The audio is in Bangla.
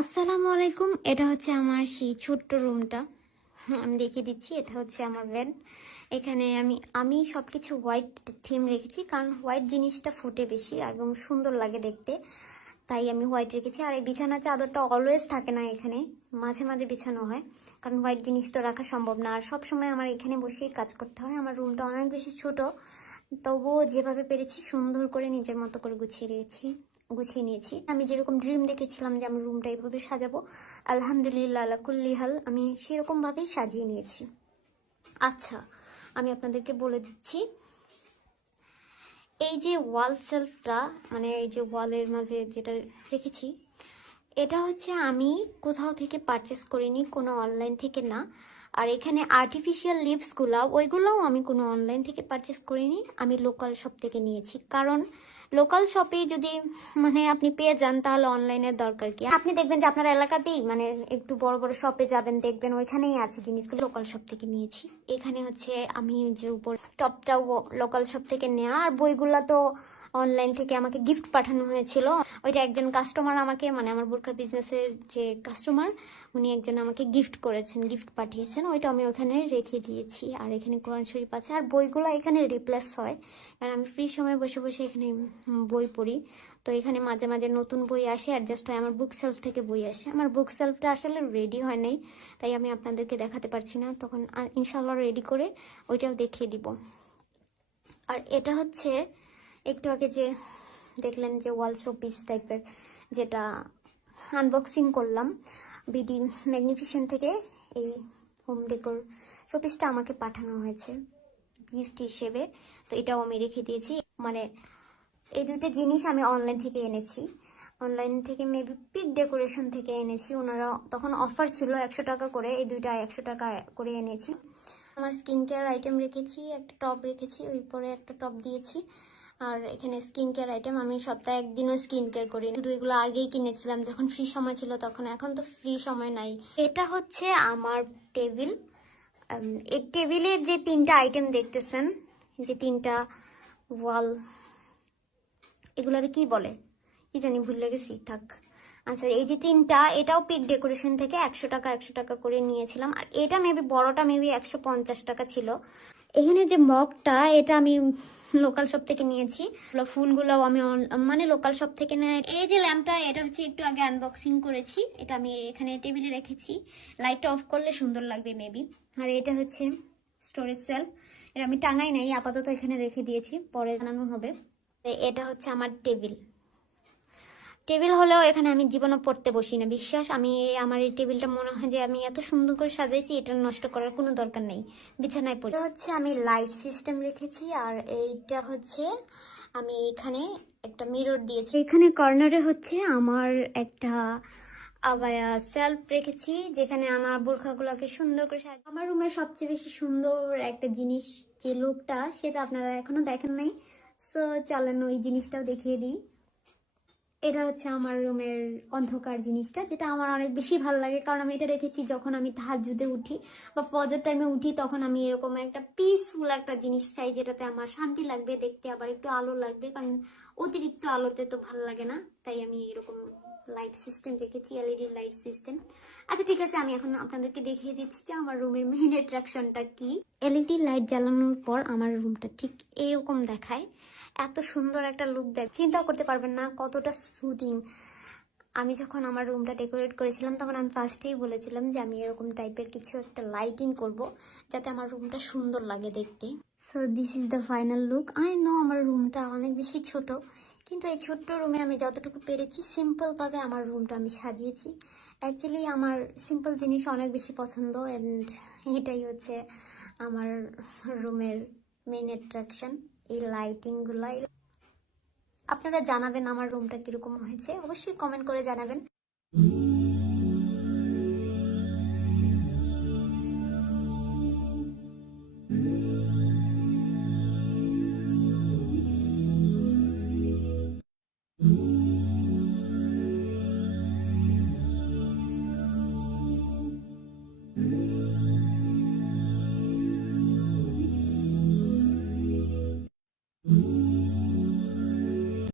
আসসালামু আলাইকুম, এটা হচ্ছে আমার সেই ছোট্ট রুমটা। আমি দেখিয়ে দিচ্ছি, এটা হচ্ছে আমার বেড এখানে আমি আমি সব কিছু হোয়াইট থিম রেখেছি, কারণ হোয়াইট জিনিসটা ফুটে বেশি এবং সুন্দর লাগে দেখতে। তাই আমি হোয়াইট রেখেছি, আর এই বিছানা চাদরটা অলওয়েজ থাকে না এখানে, মাঝে মাঝে বিছানো হয়, কারণ হোয়াইট জিনিস তো রাখা সম্ভব না। আর সবসময় আমার এখানে বসেই কাজ করতে হয়, আমার রুমটা অনেক বেশি ছোট, তবুও যেভাবে পেরেছি সুন্দর করে নিজের মতো করে গুছিয়ে রেখেছি। গুছিয়ে নিয়েছি। আমি যেরকম ড্রিম দেখেছিলাম যে আমি রুমটা এইভাবে সাজাবো, আলহামদুলিল্লাহ আলা কুল্লি হাল আমি সেরকমভাবেই সাজিয়ে নিয়েছি। আচ্ছা আমি আপনাদেরকে বলে দিচ্ছি, এই যে ওয়াল সেলফটা মানে এই যে ওয়ালের মাঝে যেটা রেখেছি, এটা হচ্ছে আমি কোথাও থেকে পারচেস করিনি, কোনো অনলাইন থেকে না। আর এখানে আর্টিফিশিয়াল লিপসগুলো ওইগুলোও আমি কোনো অনলাইন থেকে পারচেস করিনি, আমি লোকাল শপ থেকে নিয়েছি। কারণ লোকাল শপে যদি মানে আপনি পেয়ে যান, তাহলে অনলাইনের দরকার কি? আপনি দেখবেন যে আপনার এলাকাতেই মানে একটু বড় বড় শপে যাবেন, দেখবেন ওইখানেই আছে জিনিসগুলো লোকাল শপ থেকে নিয়েছি। এখানে হচ্ছে আমি যে উপর টপটাও লোকাল শপ থেকে নেওয়া আর বইগুলা তো অনলাইন থেকে আমাকে গিফট পাঠানো হয়েছিল। ওইটা একজন কাস্টমার আমাকে মানে আমার বোরকার বিজনেসের যে কাস্টমার উনি একজন আমাকে গিফট করেছেন গিফট পাঠিয়েছেন। ওইটা আমি ওখানে রেখে দিয়েছি। আর এখানে কোরআন শরীফ আছে। আর বইগুলো এখানে রিপ্লেস হয়। কারণ আমি ফ্রি সময় বসে বসে এখানে বই পড়ি। তো এখানে মাঝে মাঝে নতুন বই আসে। অ্যাডজাস্ট হয় আমার বুক সেলফ থেকে বই আসে। আমার বুক সেলফটা আসলে রেডি হয় নাই। তাই আমি আপনাদেরকে দেখাতে পারছি না। তখন ইনশাল্লাহ রেডি করে ওইটাও দেখিয়ে দিব। আর এটা হচ্ছে একটু আগে যে দেখলেন যে ওয়াল শোপিস টাইপের যেটা আনবক্সিং করলাম বিডি ম্যাগনিফিশন থেকে এই হোম ডেকোর শোপিসটা আমাকে পাঠানো হয়েছে গিফট হিসেবে। তো এটাও আমি রেখে দিয়েছি। মানে এই দুইটা জিনিস আমি অনলাইন থেকে এনেছি। অনলাইন থেকে মেবি পিক ডেকোরেশন থেকে এনেছি। ওনারা তখন অফার ছিল একশো টাকা করে, এই দুইটা একশো টাকা করে এনেছি। আমার স্কিন কেয়ার আইটেম রেখেছি, একটা টপ রেখেছি, ওই পরে একটা টপ দিয়েছি। আর এখানে স্কিন কেয়ার আইটেম আমি সপ্তাহে একদিনও স্কিন কেয়ার করি না এগুলো আগেই কিনেছিলাম, যখন ফ্রি সময় ছিল তখন। এখন তো ফ্রি সময় নাই। এটা হচ্ছে আমার টেবিল এই টেবিলে যে তিনটা আইটেম দেখতেছেন, যে তিনটা ওয়াল এগুলাকে কি বলে? কি জানি, ভুল গেছি থাক। আচ্ছা এই যে তিনটা, এটাও পিক ডেকোরেশন থেকে একশো টাকা একশো টাকা করে নিয়েছিলাম। আর এটা মেবি বড়টা মেবি একশো পঞ্চাশ টাকা ছিল। এখানে যে মগটা, এটা আমি লোকাল শপ থেকে নিয়েছি। ফুলগুলো আমি মানে লোকাল শপ থেকে নেয় এই যে ল্যাম্পটা, এটা হচ্ছে একটু আগে আনবক্সিং করেছি। এটা আমি এখানে টেবিলে রেখেছি। লাইটটা অফ করলে সুন্দর লাগবে মেবি আর এটা হচ্ছে স্টোরেজ সেল এটা আমি টাঙাই নাই, আপাতত এখানে রেখে দিয়েছি, পরে বানানো হবে। এটা হচ্ছে আমার টেবিল। টেবিল হলেও এখানে আমি জীবনে পড়তে বসি না। বিশ্বাস আমি আমার এই টেবিলটা মনে হয় যে আমি এত সুন্দর করে সাজাইছি এটা নষ্ট করার কোনো দরকার নেই। বিছানায় পড়ে। হচ্ছে আমি লাইট সিস্টেম রেখেছি আর এইটা হচ্ছে আমি এখানে একটা মিরর দিয়েছি। এখানে কর্নারে হচ্ছে আমার একটা আবায়া সেলফ রেখেছি যেখানে আমার বোরখাগুলোকে সুন্দর করে সাজ আমার রুমের সবচেয়ে বেশি সুন্দর একটা জিনিস যে লোকটা সেটা আপনারা এখনও দেখেন নাই। সো চলেন ওই জিনিসটাও দেখিয়ে দিই। এটা হচ্ছে আমার রুমের অন্ধকার জিনিসটা, যেটা আমার অনেক বেশি ভালো লাগে। কারণ আমি এটা রেখেছি যখন আমি তাহাজুদে উঠি বা ফজর টাইমে উঠি, তখন আমি এরকম একটা পিসফুল একটা জিনিস চাই, যেটাতে আমার শান্তি লাগবে, দেখতে আবার একটু আলো লাগবে। কারণ অতিরিক্ত আলোতে তো ভালো লাগে না, তাই আমি এরকম লাইট সিস্টেম রেখেছি এলইডি লাইট সিস্টেম আচ্ছা ঠিক আছে, আমি এখন আপনাদেরকে দেখিয়ে দিচ্ছি যে আমার রুমের মেইন অ্যাট্রাকশনটা কি। এলইডি লাইট জ্বালানোর পর আমার রুমটা ঠিক এরকম দেখায়। এত সুন্দর একটা লুক দেখ চিন্তা করতে পারবেন না কতটা সুদিং আমি যখন আমার রুমটা ডেকোরেট করেছিলাম, তখন আমি ফার্স্টেই বলেছিলাম যে আমি এরকম টাইপের কিছু একটা লাইটিং করব, যাতে আমার রুমটা সুন্দর লাগে দেখতে। So this is the final look I know আমার রুমটা অনেক বেশি ছোট, কিন্তু এই ছোট্ট রুমে আমি যতটুকু পেরেছি সিম্পলভাবে আমার রুমটা আমি সাজিয়েছি। অ্যাকচুয়ালি আমার সিম্পল জিনিস অনেক বেশি পছন্দ অ্যান্ড এটাই হচ্ছে আমার রুমের মেইন অ্যাট্রাকশন এই লাইটিং গুলাই আপনারা জানাবেন আমার রুমটা কীরকম হয়েছে। অবশ্যই কমেন্ট করে জানাবেন।